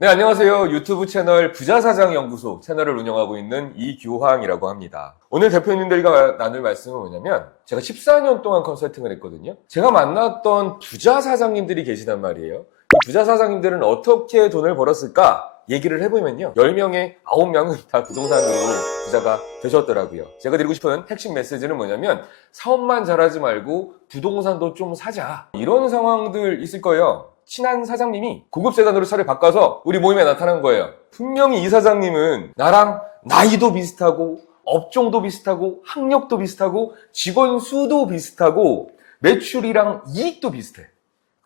네, 안녕하세요. 유튜브 채널 부자사장연구소 채널을 운영하고 있는 이규황이라고 합니다. 오늘 대표님들과 나눌 말씀은 뭐냐면 제가 14년 동안 컨설팅을 했거든요. 제가 만났던 부자사장님들이 계시단 말이에요. 이 부자사장님들은 어떻게 돈을 벌었을까? 얘기를 해보면요. 10명에 9명은 다 부동산으로 부자가 되셨더라고요. 제가 드리고 싶은 핵심 메시지는 뭐냐면 사업만 잘하지 말고 부동산도 좀 사자. 이런 상황들 있을 거예요. 친한 사장님이 고급 세단으로 차를 바꿔서 우리 모임에 나타난 거예요. 분명히 이 사장님은 나랑 나이도 비슷하고 업종도 비슷하고 학력도 비슷하고 직원 수도 비슷하고 매출이랑 이익도 비슷해.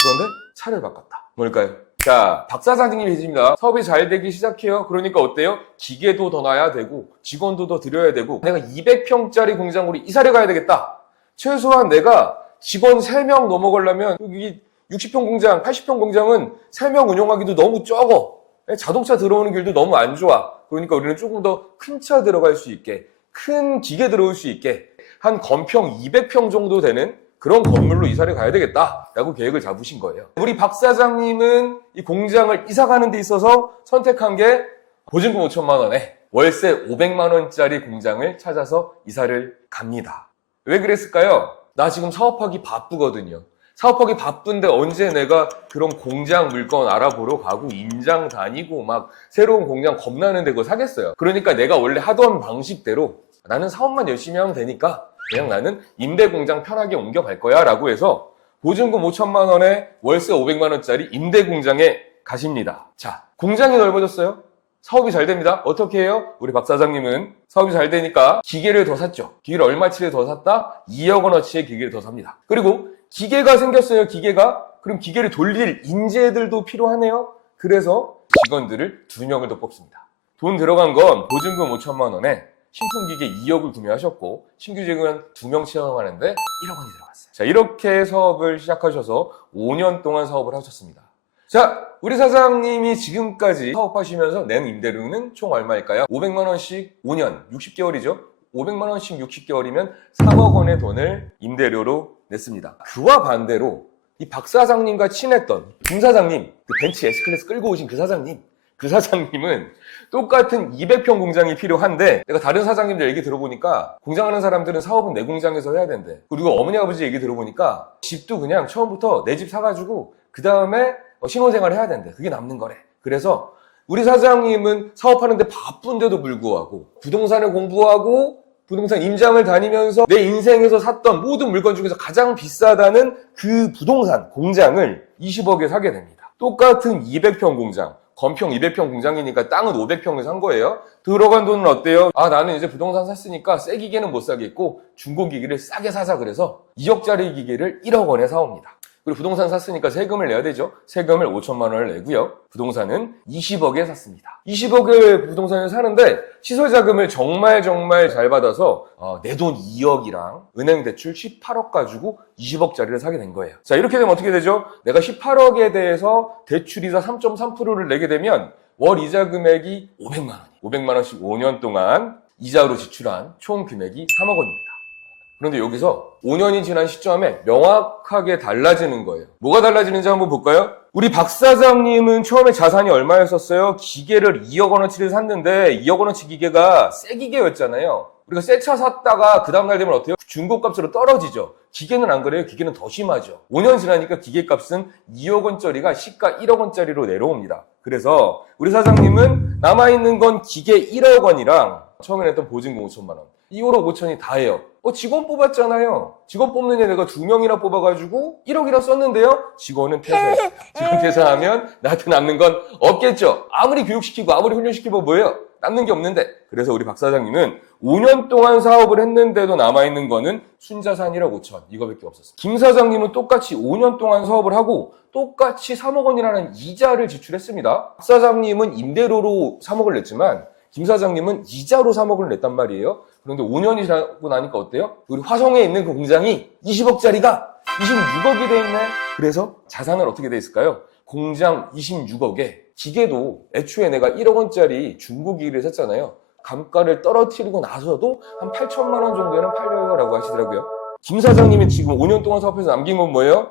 그런데 차를 바꿨다. 뭘까요? 자, 박 사장님이 계십니다. 사업이 잘 되기 시작해요. 그러니까 어때요? 기계도 더 놔야 되고 직원도 더 들여야 되고 내가 200평짜리 공장으로 이사를 가야 되겠다. 최소한 내가 직원 3명 넘어가려면 여기 60평 공장, 80평 공장은 3명 운영하기도 너무 적어. 자동차 들어오는 길도 너무 안 좋아. 그러니까 우리는 조금 더 큰 차 들어갈 수 있게, 큰 기계 들어올 수 있게 한 건평 200평 정도 되는 그런 건물로 이사를 가야 되겠다라고 계획을 잡으신 거예요. 우리 박 사장님은 이 공장을 이사 가는 데 있어서 선택한 게 보증금 5천만 원에 월세 500만 원짜리 공장을 찾아서 이사를 갑니다. 왜 그랬을까요? 나 지금 사업하기 바쁘거든요. 사업하기 바쁜데 언제 내가 그런 공장 물건 알아보러 가고 임장 다니고 막 새로운 공장 겁나는데 그거 사겠어요. 그러니까 내가 원래 하던 방식대로 나는 사업만 열심히 하면 되니까 그냥 나는 임대 공장 편하게 옮겨갈 거야 라고 해서 보증금 5천만 원에 월세 500만 원짜리 임대 공장에 가십니다. 자, 공장이 넓어졌어요. 사업이 잘 됩니다. 어떻게 해요? 우리 박 사장님은 사업이 잘 되니까 기계를 더 샀죠. 기계를 얼마치를 더 샀다? 2억 원어치의 기계를 더 삽니다. 그리고 기계가 생겼어요. 기계가. 그럼 기계를 돌릴 인재들도 필요하네요. 그래서 직원들을 2명을 더 뽑습니다. 돈 들어간 건 보증금 5천만 원에 신품기계 2억을 구매하셨고 신규 직원 2명 채용하는데 1억 원이 들어갔어요. 자, 이렇게 사업을 시작하셔서 5년 동안 사업을 하셨습니다. 자, 우리 사장님이 지금까지 사업하시면서 낸 임대료는 총 얼마일까요? 500만 원씩 5년, 60개월이죠. 500만 원씩 60개월이면 3억 원의 돈을 임대료로 냈습니다. 그와 반대로 이 박 사장님과 친했던 김 사장님, 그 벤츠 S클래스 끌고 오신 그 사장님은 똑같은 200평 공장이 필요한데 내가 다른 사장님들 얘기 들어보니까 공장하는 사람들은 사업은 내 공장에서 해야 된대. 그리고 어머니 아버지 얘기 들어보니까 집도 그냥 처음부터 내 집 사가지고 그 다음에 신혼생활 해야 된대. 그게 남는 거래. 그래서 우리 사장님은 사업하는데 바쁜데도 불구하고 부동산을 공부하고 부동산 임장을 다니면서 내 인생에서 샀던 모든 물건 중에서 가장 비싸다는 그 부동산 공장을 20억에 사게 됩니다. 똑같은 200평 공장, 건평 200평 공장이니까 땅은 500평을 산 거예요. 들어간 돈은 어때요? 아, 나는 이제 부동산 샀으니까 새 기계는 못 사겠고 중고기계를 싸게 사자 그래서 2억짜리 기계를 1억 원에 사옵니다. 그리고 부동산 샀으니까 세금을 내야 되죠. 세금을 5천만 원을 내고요. 부동산은 20억에 샀습니다. 20억을 부동산을 사는데 시설 자금을 정말 잘 받아서 내 돈 2억이랑 은행 대출 18억 가지고 20억짜리를 사게 된 거예요. 자, 이렇게 되면 어떻게 되죠? 내가 18억에 대해서 대출이자 3.3%를 내게 되면 월 이자 금액이 500만 원. 500만 원씩 5년 동안 이자로 지출한 총 금액이 3억 원입니다. 그런데 여기서 5년이 지난 시점에 명확하게 달라지는 거예요. 뭐가 달라지는지 한번 볼까요? 우리 박 사장님은 처음에 자산이 얼마였었어요? 기계를 2억 원어치를 샀는데 2억 원어치 기계가 새 기계였잖아요. 우리가 새 차 샀다가 그 다음날 되면 어때요? 중고값으로 떨어지죠. 기계는 안 그래요. 기계는 더 심하죠. 5년 지나니까 기계값은 2억 원짜리가 시가 1억 원짜리로 내려옵니다. 그래서 우리 사장님은 남아있는 건 기계 1억 원이랑 처음에 냈던 보증금 5천만 원. 2억 5천이 다예요. 직원 뽑았잖아요. 직원 뽑는 애 내가 2명이나 뽑아가지고 1억이나 썼는데요. 직원은 퇴사했어요. 직원 퇴사하면 나한테 남는 건 없겠죠. 아무리 교육시키고 아무리 훈련시키고 뭐예요? 남는 게 없는데. 그래서 우리 박 사장님은 5년 동안 사업을 했는데도 남아있는 거는 순자산 1억 5천 이거밖에 없었어요. 김 사장님은 똑같이 5년 동안 사업을 하고 똑같이 3억 원이라는 이자를 지출했습니다. 박 사장님은 임대료로 3억을 냈지만 김 사장님은 이자로 3억을 냈단 말이에요. 그런데 5년이 지나고 나니까 어때요? 우리 화성에 있는 그 공장이 20억짜리가 26억이 돼 있네. 그래서 자산은 어떻게 돼 있을까요? 공장 26억에 기계도 애초에 내가 1억 원짜리 중고기를 샀잖아요. 감가를 떨어뜨리고 나서도 한 8천만 원 정도에는 팔려요 라고 하시더라고요. 김 사장님이 지금 5년 동안 사업해서 남긴 건 뭐예요?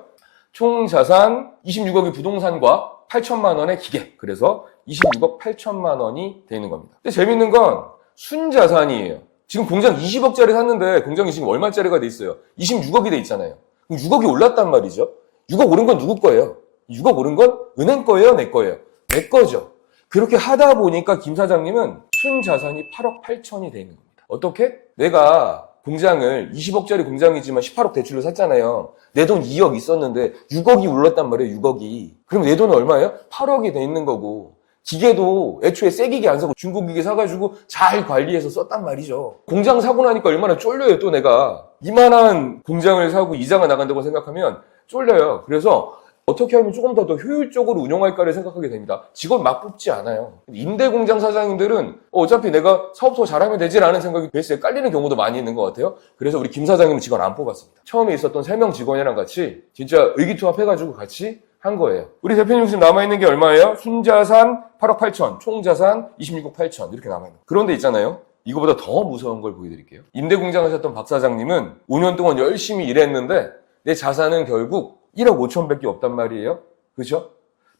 총 자산 26억의 부동산과 8천만 원의 기계. 그래서 26억 8천만 원이 돼 있는 겁니다. 근데 재밌는 건 순자산이에요. 지금 공장 20억짜리 샀는데 공장이 지금 얼마짜리가 돼 있어요? 26억이 돼 있잖아요. 그럼 6억이 올랐단 말이죠. 6억 오른 건 누구 거예요? 6억 오른 건 은행 거예요? 내 거예요? 내 거죠. 그렇게 하다 보니까 김 사장님은 순자산이 8억 8천이 돼 있는 겁니다. 어떻게? 내가 공장을 20억짜리 공장이지만 18억 대출로 샀잖아요. 내 돈 2억 있었는데 6억이 올랐단 말이에요. 6억이. 그럼 내 돈은 얼마예요? 8억이 돼 있는 거고 기계도 애초에 새 기계 안 사고 중고 기계 사가지고 잘 관리해서 썼단 말이죠. 공장 사고 나니까 얼마나 쫄려요. 또 내가 이만한 공장을 사고 이자가 나간다고 생각하면 쫄려요. 그래서 어떻게 하면 조금 더 효율적으로 운영할까를 생각하게 됩니다. 직원 막 뽑지 않아요. 임대공장 사장님들은 어차피 내가 사업 더 잘하면 되지라는 생각이 베이스에 깔리는 경우도 많이 있는 것 같아요. 그래서 우리 김 사장님은 직원 안 뽑았습니다. 처음에 있었던 3명 직원이랑 같이 진짜 의기투합해가지고 같이 한 거예요. 우리 대표님 지금 남아있는 게 얼마예요? 순자산 8억 8천, 총자산 26억 8천 이렇게 남아있는 거예요. 그런데 있잖아요. 이거보다 더 무서운 걸 보여드릴게요. 임대공장 하셨던 박 사장님은 5년 동안 열심히 일했는데 내 자산은 결국 1억 5천밖에 없단 말이에요. 그렇죠?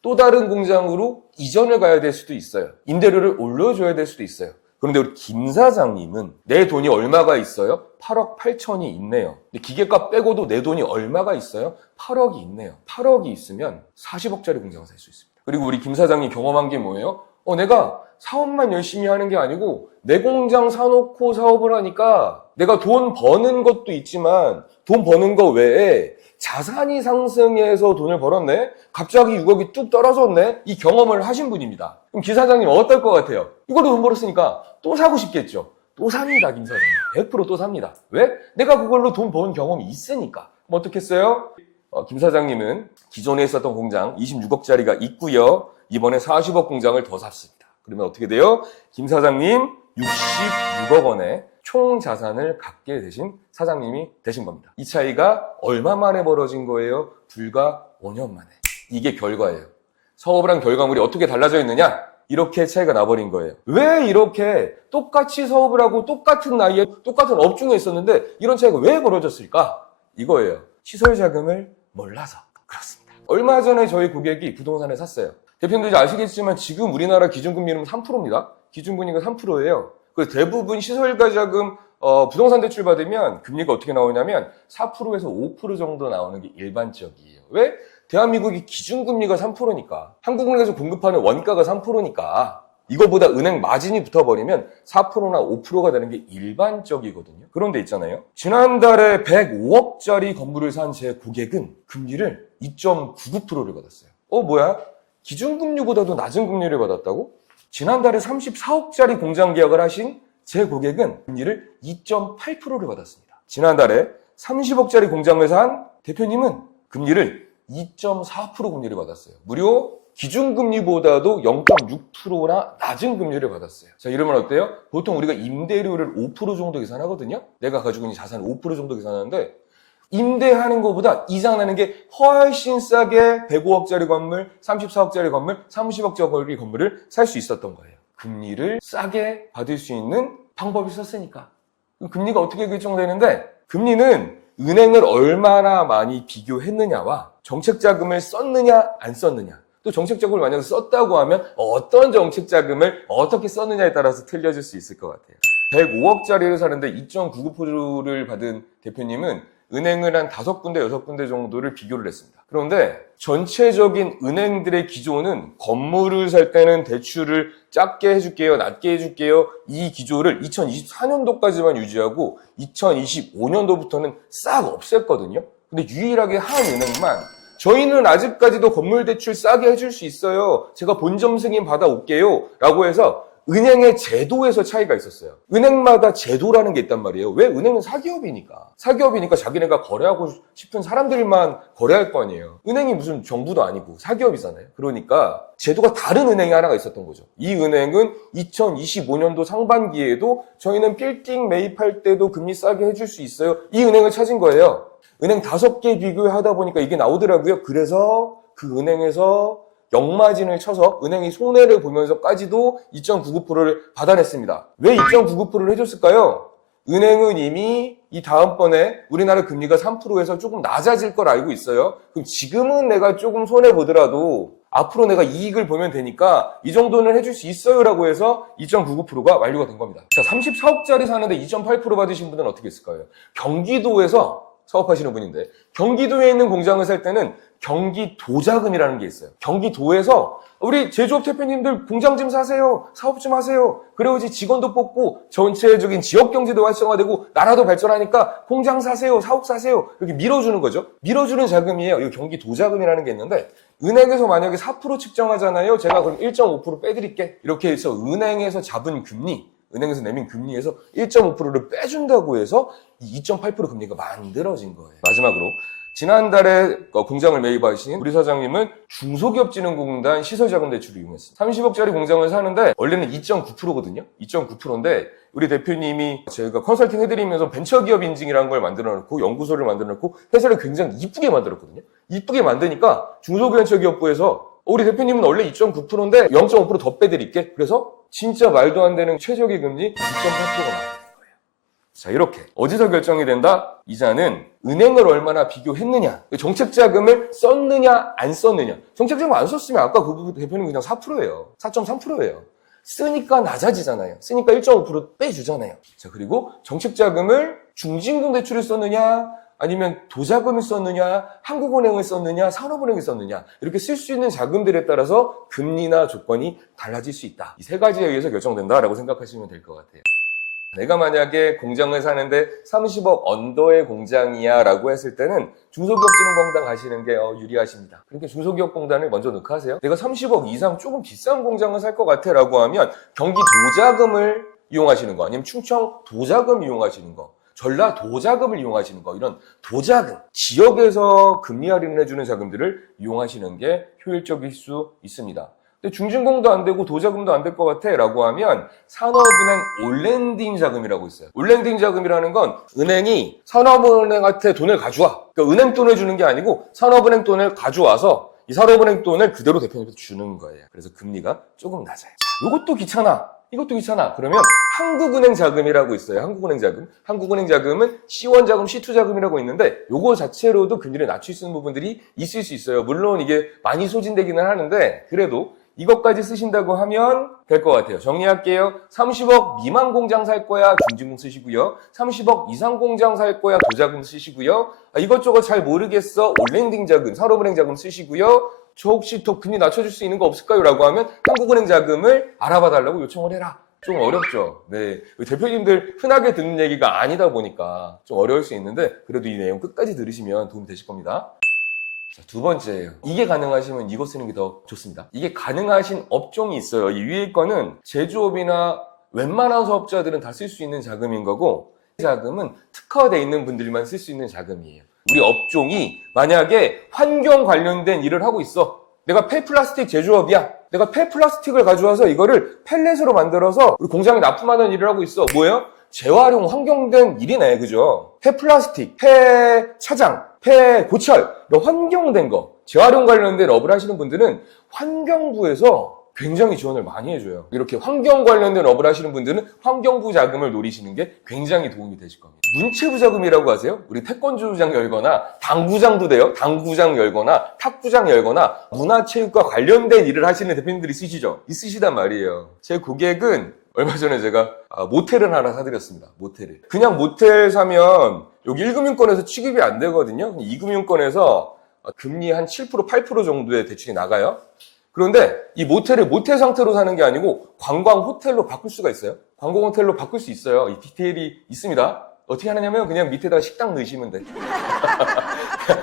또 다른 공장으로 이전을 가야 될 수도 있어요. 임대료를 올려줘야 될 수도 있어요. 그런데 우리 김 사장님은 내 돈이 얼마가 있어요? 8억 8천이 있네요. 근데 기계값 빼고도 내 돈이 얼마가 있어요? 8억이 있네요. 8억이 있으면 40억짜리 공장을 살 수 있습니다. 그리고 우리 김 사장님 경험한 게 뭐예요? 내가 사업만 열심히 하는 게 아니고 내 공장 사놓고 사업을 하니까 내가 돈 버는 것도 있지만 돈 버는 거 외에 자산이 상승해서 돈을 벌었네? 갑자기 6억이 뚝 떨어졌네? 이 경험을 하신 분입니다. 그럼 김 사장님 어떨 것 같아요? 이걸로 돈 벌었으니까 또 사고 싶겠죠? 또 삽니다, 김 사장님. 100% 또 삽니다. 왜? 내가 그걸로 돈 버는 경험이 있으니까. 그럼 어떻게 했어요? 김 사장님은 기존에 있었던 공장 26억짜리가 있고요. 이번에 40억 공장을 더 샀습니다. 그러면 어떻게 돼요? 김 사장님 66억 원의 총 자산을 갖게 되신 사장님이 되신 겁니다. 이 차이가 얼마 만에 벌어진 거예요? 불과 5년 만에. 이게 결과예요. 사업을 한 결과물이 어떻게 달라져 있느냐? 이렇게 차이가 나버린 거예요. 왜 이렇게 똑같이 사업을 하고 똑같은 나이에 똑같은 업종에 있었는데 이런 차이가 왜 벌어졌을까? 이거예요. 시설 자금을 몰라서 그렇습니다. 얼마 전에 저희 고객이 부동산을 샀어요. 대표님들이 아시겠지만 지금 우리나라 기준금리는 3%입니다. 기준금리가 3%예요. 그 대부분 시설가자금 부동산 대출 받으면 금리가 어떻게 나오냐면 4%에서 5% 정도 나오는 게 일반적이에요. 왜? 대한민국이 기준금리가 3%니까 한국은행에서 공급하는 원가가 3%니까 이거보다 은행 마진이 붙어버리면 4%나 5%가 되는 게 일반적이거든요. 그런데 있잖아요. 지난달에 105억짜리 건물을 산 제 고객은 금리를 2.99%를 받았어요. 뭐야? 기준금리보다도 낮은 금리를 받았다고? 지난달에 34억짜리 공장 계약을 하신 제 고객은 금리를 2.8%를 받았습니다. 지난달에 30억짜리 공장을 산 대표님은 금리를 2.4% 금리를 받았어요. 무려 기준금리보다도 0.6%나 낮은 금리를 받았어요. 자, 이러면 어때요? 보통 우리가 임대료를 5% 정도 계산하거든요. 내가 가지고 있는 자산 5% 정도 계산하는데 임대하는 것보다 이자 내는 게 훨씬 싸게 105억짜리 건물, 34억짜리 건물, 30억짜리 건물을 살 수 있었던 거예요. 금리를 싸게 받을 수 있는 방법이 있었으니까. 금리가 어떻게 결정되는데 금리는 은행을 얼마나 많이 비교했느냐와 정책자금을 썼느냐 안 썼느냐 또 정책자금을 만약에 썼다고 하면 어떤 정책자금을 어떻게 썼느냐에 따라서 틀려질 수 있을 것 같아요. 105억짜리를 사는데 2.99%를 받은 대표님은 은행을 한 5군데, 6군데 정도를 비교를 했습니다. 그런데 전체적인 은행들의 기조는 건물을 살 때는 대출을 작게 해줄게요, 낮게 해줄게요. 이 기조를 2024년도까지만 유지하고 2025년도부터는 싹 없앴거든요. 근데 유일하게 한 은행만 저희는 아직까지도 건물 대출 싸게 해줄 수 있어요. 제가 본점 승인 받아올게요. 라고 해서 은행의 제도에서 차이가 있었어요. 은행마다 제도라는 게 있단 말이에요. 왜? 은행은 사기업이니까. 사기업이니까 자기네가 거래하고 싶은 사람들만 거래할 거 아니에요. 은행이 무슨 정부도 아니고 사기업이잖아요. 그러니까 제도가 다른 은행이 하나가 있었던 거죠. 이 은행은 2025년도 상반기에도 저희는 빌딩 매입할 때도 금리 싸게 해줄 수 있어요. 이 은행을 찾은 거예요. 은행 5개 비교하다 보니까 이게 나오더라고요. 그래서 그 은행에서 역마진을 쳐서 은행이 손해를 보면서까지도 2.99%를 받아냈습니다. 왜 2.99%를 해줬을까요? 은행은 이미 이 다음번에 우리나라 금리가 3%에서 조금 낮아질 걸 알고 있어요. 그럼 지금은 내가 조금 손해보더라도 앞으로 내가 이익을 보면 되니까 이 정도는 해줄 수 있어요 라고 해서 2.99%가 완료가 된 겁니다. 자, 34억짜리 사는데 2.8% 받으신 분들은 어떻게 했을까요? 경기도에서 사업하시는 분인데 경기도에 있는 공장을 살 때는 경기도자금이라는 게 있어요. 경기도에서 우리 제조업 대표님들 공장 좀 사세요. 사업 좀 하세요. 그래야지 직원도 뽑고 전체적인 지역 경제도 활성화되고 나라도 발전하니까 공장 사세요. 사업 사세요. 이렇게 밀어주는 거죠. 밀어주는 자금이에요. 이 경기도자금이라는 게 있는데 은행에서 만약에 4% 측정하잖아요. 제가 그럼 1.5% 빼드릴게. 이렇게 해서 은행에서 잡은 금리, 은행에서 내민 금리에서 1.5%를 빼준다고 해서 2.8% 금리가 만들어진 거예요. 마지막으로 지난달에 공장을 매입하신 우리 사장님은 중소기업진흥공단 시설자금대출을 이용했습니다. 30억짜리 공장을 사는데 원래는 2.9%거든요. 2.9%인데 우리 대표님이 저희가 컨설팅 해드리면서 벤처기업 인증이라는 걸 만들어 놓고 연구소를 만들어 놓고 회사를 굉장히 이쁘게 만들었거든요. 이쁘게 만드니까 중소벤처기업부에서 우리 대표님은 원래 2.9%인데 0.5% 더 빼드릴게. 그래서 진짜 말도 안 되는 최저기 금리 2.8%가 나왔어요. 자, 이렇게 어디서 결정이 된다? 이자는 은행을 얼마나 비교했느냐, 정책자금을 썼느냐 안 썼느냐. 정책자금 안 썼으면 아까 그 대표님 그냥 4%예요. 4.3%예요. 쓰니까 낮아지잖아요. 쓰니까 1.5% 빼주잖아요. 자, 그리고 정책자금을 중진공 대출을 썼느냐 아니면 도자금을 썼느냐, 한국은행을 썼느냐, 산업은행을 썼느냐 이렇게 쓸 수 있는 자금들에 따라서 금리나 조건이 달라질 수 있다. 이 세 가지에 의해서 결정된다라고 생각하시면 될 것 같아요. 내가 만약에 공장을 사는데 30억 언더의 공장이야 라고 했을 때는 중소기업진흥공단 가시는 게 유리하십니다. 그러니까 중소기업공단을 먼저 넣고 하세요. 내가 30억 이상 조금 비싼 공장을 살 것 같아 라고 하면 경기도자금을 이용하시는 거, 아니면 충청도자금 이용하시는 거, 전라도자금을 이용하시는 거, 이런 도자금, 지역에서 금리 할인을 해주는 자금들을 이용하시는 게 효율적일 수 있습니다. 근데 중진공도 안 되고 도자금도 안 될 것 같아 라고 하면 산업은행 올랜딩 자금이라고 있어요. 올랜딩 자금이라는 건 은행이 산업은행한테 돈을 가져와. 그러니까 은행 돈을 주는 게 아니고 산업은행 돈을 가져와서 이 산업은행 돈을 그대로 대표님한테 주는 거예요. 그래서 금리가 조금 낮아요. 이것도 귀찮아. 이것도 귀찮아. 그러면 한국은행 자금이라고 있어요. 한국은행 자금. 한국은행 자금은 C1 자금, C2 자금이라고 있는데 요거 자체로도 금리를 낮출 수 있는 부분들이 있을 수 있어요. 물론 이게 많이 소진되기는 하는데 그래도 이것까지 쓰신다고 하면 될 것 같아요. 정리할게요. 30억 미만 공장 살 거야 중진공 쓰시고요. 30억 이상 공장 살 거야 도자금 쓰시고요. 이것저것 잘 모르겠어 올랜딩 자금, 산업은행 자금 쓰시고요. 저 혹시 더 금리 낮춰줄 수 있는 거 없을까요? 라고 하면 한국은행 자금을 알아봐 달라고 요청을 해라. 좀 어렵죠. 네, 대표님들 흔하게 듣는 얘기가 아니다 보니까 좀 어려울 수 있는데 그래도 이 내용 끝까지 들으시면 도움이 되실 겁니다. 자, 두 번째예요. 이게 가능하시면 이거 쓰는 게 더 좋습니다. 이게 가능하신 업종이 있어요. 이 위에 거는 제조업이나 웬만한 사업자들은 다 쓸 수 있는 자금인 거고 이 자금은 특화되어 있는 분들만 쓸 수 있는 자금이에요. 우리 업종이 만약에 환경 관련된 일을 하고 있어. 내가 폐플라스틱 제조업이야. 내가 폐플라스틱을 가져와서 이거를 펠렛으로 만들어서 우리 공장에 납품하는 일을 하고 있어. 뭐예요? 재활용 환경된 일이네. 그죠? 폐플라스틱, 폐차장, 폐고철, 이런 환경된 거, 재활용 관련된 업을 하시는 분들은 환경부에서 굉장히 지원을 많이 해줘요. 이렇게 환경 관련된 업을 하시는 분들은 환경부 자금을 노리시는 게 굉장히 도움이 되실 겁니다. 문체부 자금이라고 하세요? 우리 태권도장 열거나 당구장도 돼요. 당구장 열거나 탁구장 열거나 문화체육과 관련된 일을 하시는 대표님들이 쓰시죠? 있으시단 말이에요. 제 고객은 얼마 전에 제가 모텔을 하나 사드렸습니다. 모텔을. 그냥 모텔 사면 여기 1금융권에서 취급이 안 되거든요. 2금융권에서 금리 한 7%, 8% 정도의 대출이 나가요. 그런데 이 모텔을 모텔 상태로 사는 게 아니고 관광 호텔로 바꿀 수가 있어요. 관광 호텔로 바꿀 수 있어요. 이 디테일이 있습니다. 어떻게 하느냐면 그냥 밑에다가 식당 넣으시면 돼.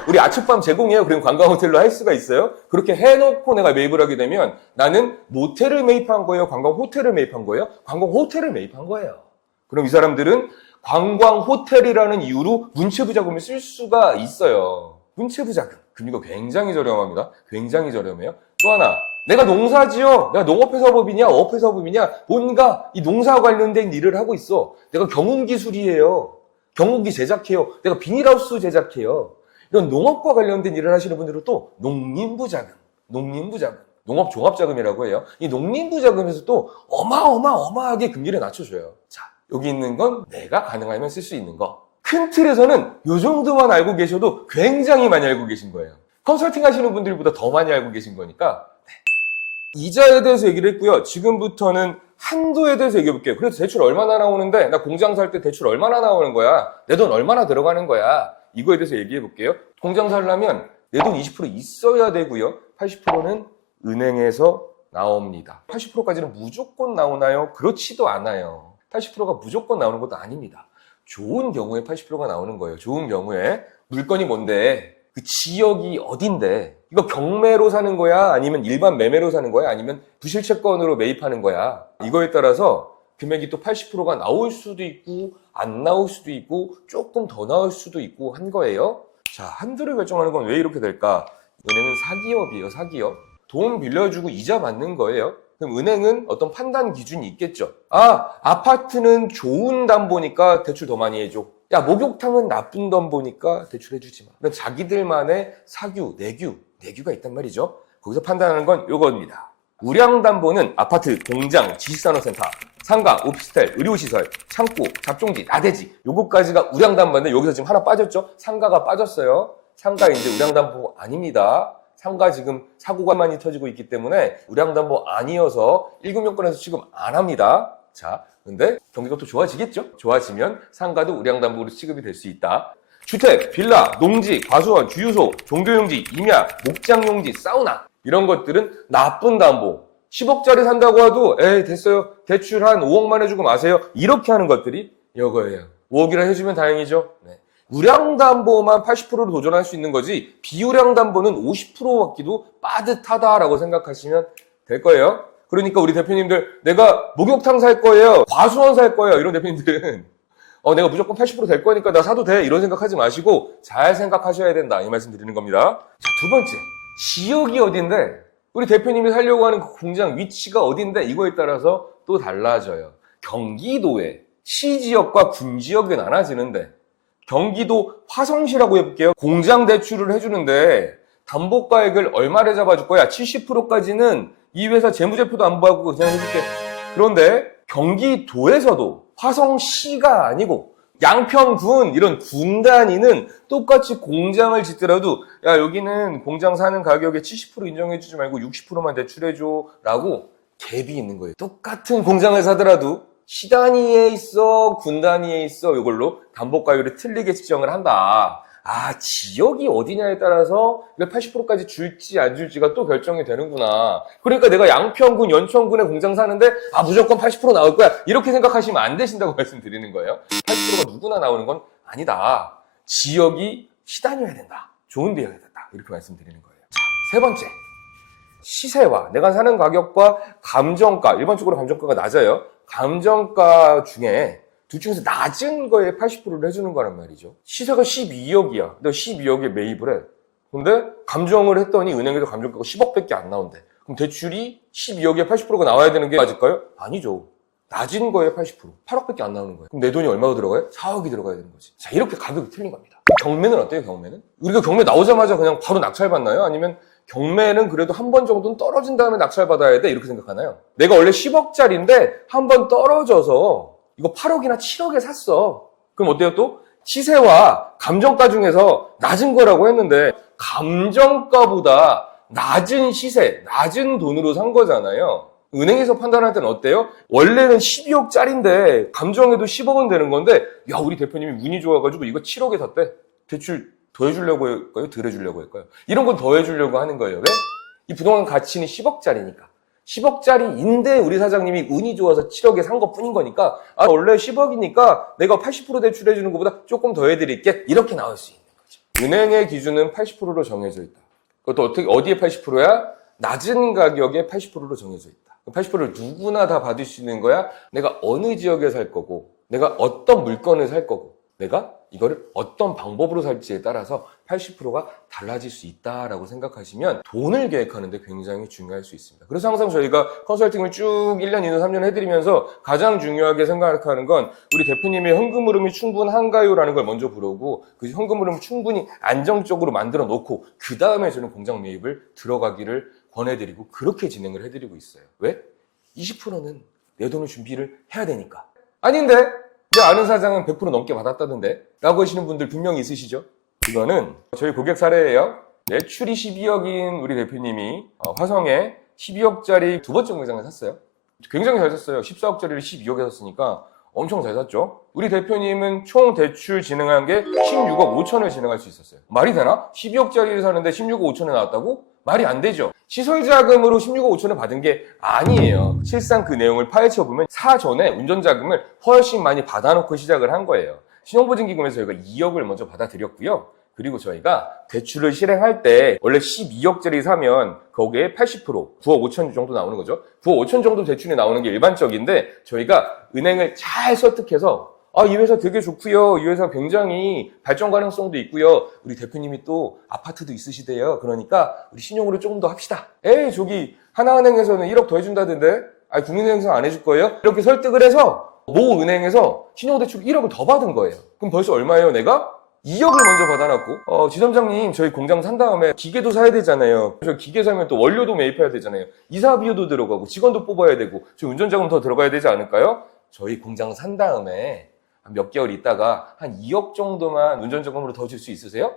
우리 아침밤 제공해요. 그럼 관광 호텔로 할 수가 있어요. 그렇게 해놓고 내가 매입을 하게 되면 나는 모텔을 매입한 거예요? 관광 호텔을 매입한 거예요? 관광 호텔을 매입한 거예요. 그럼 이 사람들은 관광 호텔이라는 이유로 문체부 자금을 쓸 수가 있어요. 문체부 자금. 금리가 굉장히 저렴합니다. 굉장히 저렴해요. 또 하나, 내가 농사지어. 내가 농업회사법이냐, 어업회사법이냐, 뭔가 이 농사 관련된 일을 하고 있어. 내가 경운기술이에요. 경운기 제작해요. 내가 비닐하우스 제작해요. 이런 농업과 관련된 일을 하시는 분들은 또 농림부 자금, 농업종합자금이라고 해요. 이 농림부 자금에서 또 어마어마하게 금리를 낮춰줘요. 자, 여기 있는 건 내가 가능하면 쓸 수 있는 거. 큰 틀에서는 이 정도만 알고 계셔도 굉장히 많이 알고 계신 거예요. 컨설팅 하시는 분들보다 더 많이 알고 계신 거니까 이자에 대해서 얘기를 했고요. 지금부터는 한도에 대해서 얘기해 볼게요. 그래서 대출 얼마나 나오는데, 나 공장 살 때 대출 얼마나 나오는 거야? 내 돈 얼마나 들어가는 거야? 이거에 대해서 얘기해 볼게요. 공장 살려면 내 돈 20% 있어야 되고요. 80%는 은행에서 나옵니다. 80%까지는 무조건 나오나요? 그렇지도 않아요. 80%가 무조건 나오는 것도 아닙니다. 좋은 경우에 80%가 나오는 거예요. 좋은 경우에. 물건이 뭔데? 그 지역이 어딘데? 이거 경매로 사는 거야? 아니면 일반 매매로 사는 거야? 아니면 부실채권으로 매입하는 거야? 이거에 따라서 금액이 또 80%가 나올 수도 있고 안 나올 수도 있고 조금 더 나올 수도 있고 한 거예요. 자, 한도를 결정하는 건 왜 이렇게 될까? 은행은 사기업이에요. 사기업. 돈 빌려주고 이자 받는 거예요. 그럼 은행은 어떤 판단 기준이 있겠죠. 아, 아파트는 좋은 담보니까 대출 더 많이 해줘. 야, 목욕탕은 나쁜 담보니까 대출해주지 마. 그럼 자기들만의 사규, 내규가 있단 말이죠. 거기서 판단하는 건 요겁니다. 우량담보는 아파트, 공장, 지식산업센터, 상가, 오피스텔, 의료시설, 창고, 잡종지, 나대지 요거까지가 우량담보인데 여기서 지금 하나 빠졌죠? 상가가 빠졌어요. 상가 이제 우량담보 아닙니다. 상가 지금 사고가 많이 터지고 있기 때문에 우량담보 아니어서 1금융권에서 지금 안 합니다. 자, 근데 경기가 또 좋아지겠죠? 좋아지면 상가도 우량담보로 취급이 될 수 있다. 주택, 빌라, 농지, 과수원, 주유소, 종교용지, 임야, 목장용지, 사우나 이런 것들은 나쁜 담보. 10억짜리 산다고 해도 에이 됐어요. 대출 한 5억만 해주고 마세요. 이렇게 하는 것들이 이거예요. 5억이라 해주면 다행이죠. 네. 우량담보만 80%로 도전할 수 있는 거지 비우량담보는 50% 받기도 빠듯하다라고 생각하시면 될 거예요. 그러니까 우리 대표님들 내가 목욕탕 살 거예요. 과수원 살 거예요. 이런 대표님들은 내가 무조건 80% 될 거니까 나 사도 돼. 이런 생각하지 마시고 잘 생각하셔야 된다. 이 말씀 드리는 겁니다. 자, 두 번째. 지역이 어딘데? 우리 대표님이 살려고 하는 그 공장 위치가 어딘데? 이거에 따라서 또 달라져요. 경기도에 시지역과 군지역이 나눠지는데 경기도 화성시라고 해볼게요. 공장 대출을 해주는데 담보가액을 얼마를 잡아줄 거야? 70%까지는 이 회사 재무제표도 안 받고 그냥 해줄게. 그런데 경기도에서도 화성시가 아니고 양평군 이런 군 단위는 똑같이 공장을 짓더라도 야 여기는 공장 사는 가격에 70% 인정해주지 말고 60%만 대출해줘 라고 갭이 있는 거예요. 똑같은 공장을 사더라도 시 단위에 있어 군 단위에 있어 이걸로 담보가율을 틀리게 지정을 한다. 아, 지역이 어디냐에 따라서 80%까지 줄지 안 줄지가 또 결정이 되는구나. 그러니까 내가 양평군, 연천군에 공장 사는데 무조건 80% 나올 거야. 이렇게 생각하시면 안 되신다고 말씀드리는 거예요. 80%가 누구나 나오는 건 아니다. 지역이 시단위여야 된다. 좋은 데여야 된다. 이렇게 말씀드리는 거예요. 자, 세 번째. 시세와 내가 사는 가격과 감정가, 일반적으로 감정가가 낮아요. 감정가 중에 둘 중에서 낮은 거에 80%를 해주는 거란 말이죠. 시세가 12억이야. 내가 12억에 매입을 해. 근데 감정을 했더니 은행에서 감정가가 10억밖에 안 나온대. 그럼 대출이 12억에 80%가 나와야 되는 게 맞을까요? 아니죠. 낮은 거에 80%, 8억밖에 안 나오는 거예요. 그럼 내 돈이 얼마가 들어가요? 4억이 들어가야 되는 거지. 자, 이렇게 가격이 틀린 겁니다. 경매는 어때요, 경매는? 우리가 경매 나오자마자 그냥 바로 낙찰받나요? 아니면 경매는 그래도 한 번 정도는 떨어진 다음에 낙찰받아야 돼? 이렇게 생각하나요? 내가 원래 10억짜리인데 한 번 떨어져서 이거 8억이나 7억에 샀어. 그럼 어때요 또? 시세와 감정가 중에서 낮은 거라고 했는데 감정가보다 낮은 시세, 낮은 돈으로 산 거잖아요. 은행에서 판단할 때는 어때요? 원래는 12억짜리인데 감정에도 10억은 되는 건데 야 우리 대표님이 운이 좋아가지고 이거 7억에 샀대. 대출 더 해주려고 할까요? 덜 해주려고 할까요? 이런 건 더 해주려고 하는 거예요. 왜? 이 부동산 가치는 10억짜리니까. 10억짜리인데 우리 사장님이 운이 좋아서 7억에 산 것뿐인 거니까 원래 10억이니까 내가 80% 대출해주는 것보다 조금 더 해드릴게. 이렇게 나올 수 있는 거죠. 은행의 기준은 80%로 정해져 있다. 그것도 어디에 80%야? 낮은 가격에 80%로 정해져 있다. 80%를 누구나 다 받을 수 있는 거야. 내가 어느 지역에 살 거고 내가 어떤 물건을 살 거고 내가 이거를 어떤 방법으로 살지에 따라서 80%가 달라질 수 있다라고 생각하시면 돈을 계획하는데 굉장히 중요할 수 있습니다. 그래서 항상 저희가 컨설팅을 쭉 1년, 2년, 3년 해드리면서 가장 중요하게 생각하는 건 우리 대표님의 현금 흐름이 충분한가요? 라는 걸 먼저 물어보고 그 현금 흐름을 충분히 안정적으로 만들어 놓고 그 다음에 저는 공장 매입을 들어가기를 권해드리고 그렇게 진행을 해드리고 있어요. 왜? 20%는 내 돈을 준비를 해야 되니까. 아닌데? 내 아는 사장은 100% 넘게 받았다던데? 라고 하시는 분들 분명히 있으시죠? 이거는 저희 고객 사례예요. 매출이 12억인 우리 대표님이 화성에 12억짜리 두 번째 공장을 샀어요. 굉장히 잘 샀어요. 14억짜리를 12억에 샀으니까 엄청 잘 샀죠. 우리 대표님은 총 대출 진행한 게 16억 5천을 진행할 수 있었어요. 말이 되나? 12억짜리를 사는데 16억 5천에 나왔다고? 말이 안 되죠. 시설자금으로 16억 5천을 받은 게 아니에요. 실상 그 내용을 파헤쳐보면 사전에 운전자금을 훨씬 많이 받아놓고 시작을 한 거예요. 신용보증기금에서 저희가 2억을 먼저 받아들였고요. 그리고 저희가 대출을 실행할 때 원래 12억짜리 사면 거기에 80% 9억 5천 정도 나오는 거죠. 9억 5천 정도 대출이 나오는 게 일반적인데 저희가 은행을 잘 설득해서 이 회사 되게 좋고요. 이 회사 굉장히 발전 가능성도 있고요. 우리 대표님이 또 아파트도 있으시대요. 그러니까 우리 신용으로 조금 더 합시다. 저기 하나은행에서는 1억 더 해준다던데 국민은행에서 안 해줄 거예요? 이렇게 설득을 해서 모 은행에서 신용대출 1억을 더 받은 거예요. 그럼 벌써 얼마예요 내가? 2억을 먼저 받아놨고 지점장님 저희 공장 산 다음에 기계도 사야 되잖아요. 저 기계 사면 또 원료도 매입해야 되잖아요. 이사 비용도 들어가고 직원도 뽑아야 되고 저희 운전자금 더 들어가야 되지 않을까요? 저희 공장 산 다음에 몇 개월 있다가 한 2억 정도만 운전자금으로 더 줄 수 있으세요?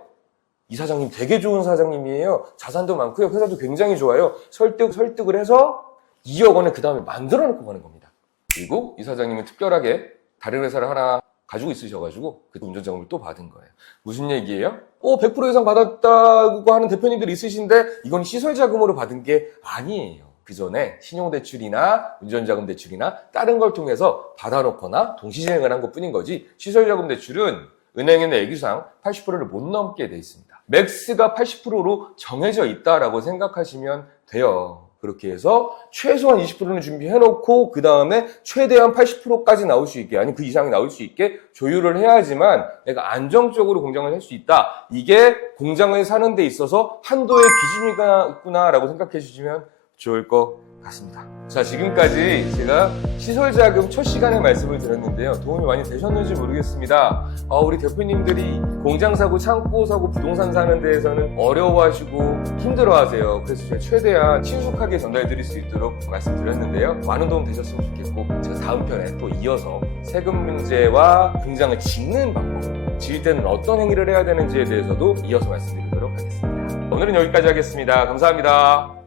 이 사장님 되게 좋은 사장님이에요. 자산도 많고요. 회사도 굉장히 좋아요. 설득을 해서 2억 원을 그 다음에 만들어 놓고 가는 겁니다. 그리고 이 사장님은 특별하게 다른 회사를 하나 가지고 있으셔가지고 그 운전자금을 또 받은 거예요. 무슨 얘기예요? 100% 이상 받았다고 하는 대표님들이 있으신데 이건 시설자금으로 받은 게 아니에요. 그 전에 신용대출이나 운전자금 대출이나 다른 걸 통해서 받아놓거나 동시진행을 한 것뿐인 거지 시설자금 대출은 은행의 애기상 80%를 못 넘게 돼 있습니다. 맥스가 80%로 정해져 있다라고 생각하시면 돼요. 그렇게 해서 최소한 20%는 준비해놓고 그 다음에 최대한 80%까지 나올 수 있게 아니 그 이상이 나올 수 있게 조율을 해야지만 내가 안정적으로 공장을 할 수 있다. 이게 공장을 사는 데 있어서 한도의 기준이가 있구나라고 생각해 주시면 좋을 것 같습니다. 자, 지금까지 제가 시설자금 첫 시간에 말씀을 드렸는데요. 도움이 많이 되셨는지 모르겠습니다. 우리 대표님들이 공장 사고, 창고 사고, 부동산 사는 데에서는 어려워하시고 힘들어하세요. 그래서 제가 최대한 친숙하게 전달드릴 수 있도록 말씀드렸는데요. 많은 도움 되셨으면 좋겠고 제가 다음 편에 또 이어서 세금 문제와 공장을 짓는 방법, 지을 때는 어떤 행위를 해야 되는지에 대해서도 이어서 말씀드리도록 하겠습니다. 오늘은 여기까지 하겠습니다. 감사합니다.